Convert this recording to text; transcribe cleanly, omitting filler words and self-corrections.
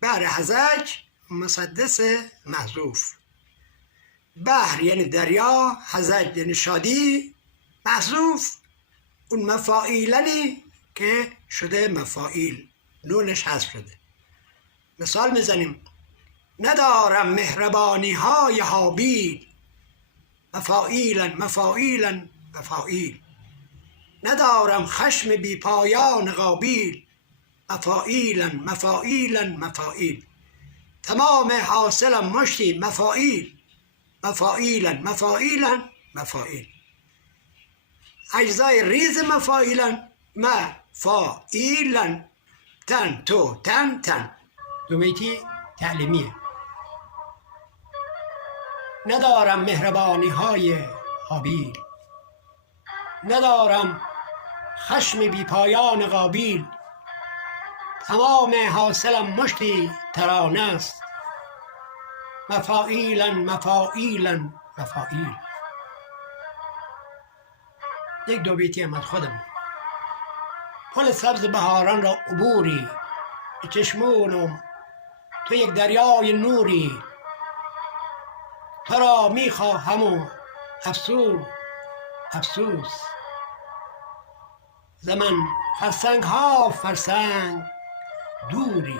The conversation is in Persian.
بحر هزج مسدس محذوف. بحر یعنی دریا، هزج یعنی شادی، محذوف اون مفاعیلنی که شده مفاعیل، نونش حذف شده. مثال میزنیم: ندارم مهربانی های هابیل، مفاعیلن مفاعیلن مفاعیل. ندارم خشم بی پایان قابیل، مفاعیلن مفاعیلن مفاعیل. تمام حاصلم مشتی مفاعیل، مفاعیلن مفاعیلن مفاعیل. اجزای ریز مفاعیلن: مفاعیلن، تن تو تن تن. دو بیتی تعلیمیه. ندارم مهربانی های هابیل، ندارم خشم بی پایان قابیل. تمام حاصلم مشتی ترانه است، مفاعیلن مفاعیلن مفاعیل. یک دو بیتی هم از خودم: پل سبز بهاران را عبوری، به چشمونم تو یک دریای نوری. تو را میخواهم و افسوس افسوس، ز من فرسنگ ها فرسنگ دوری.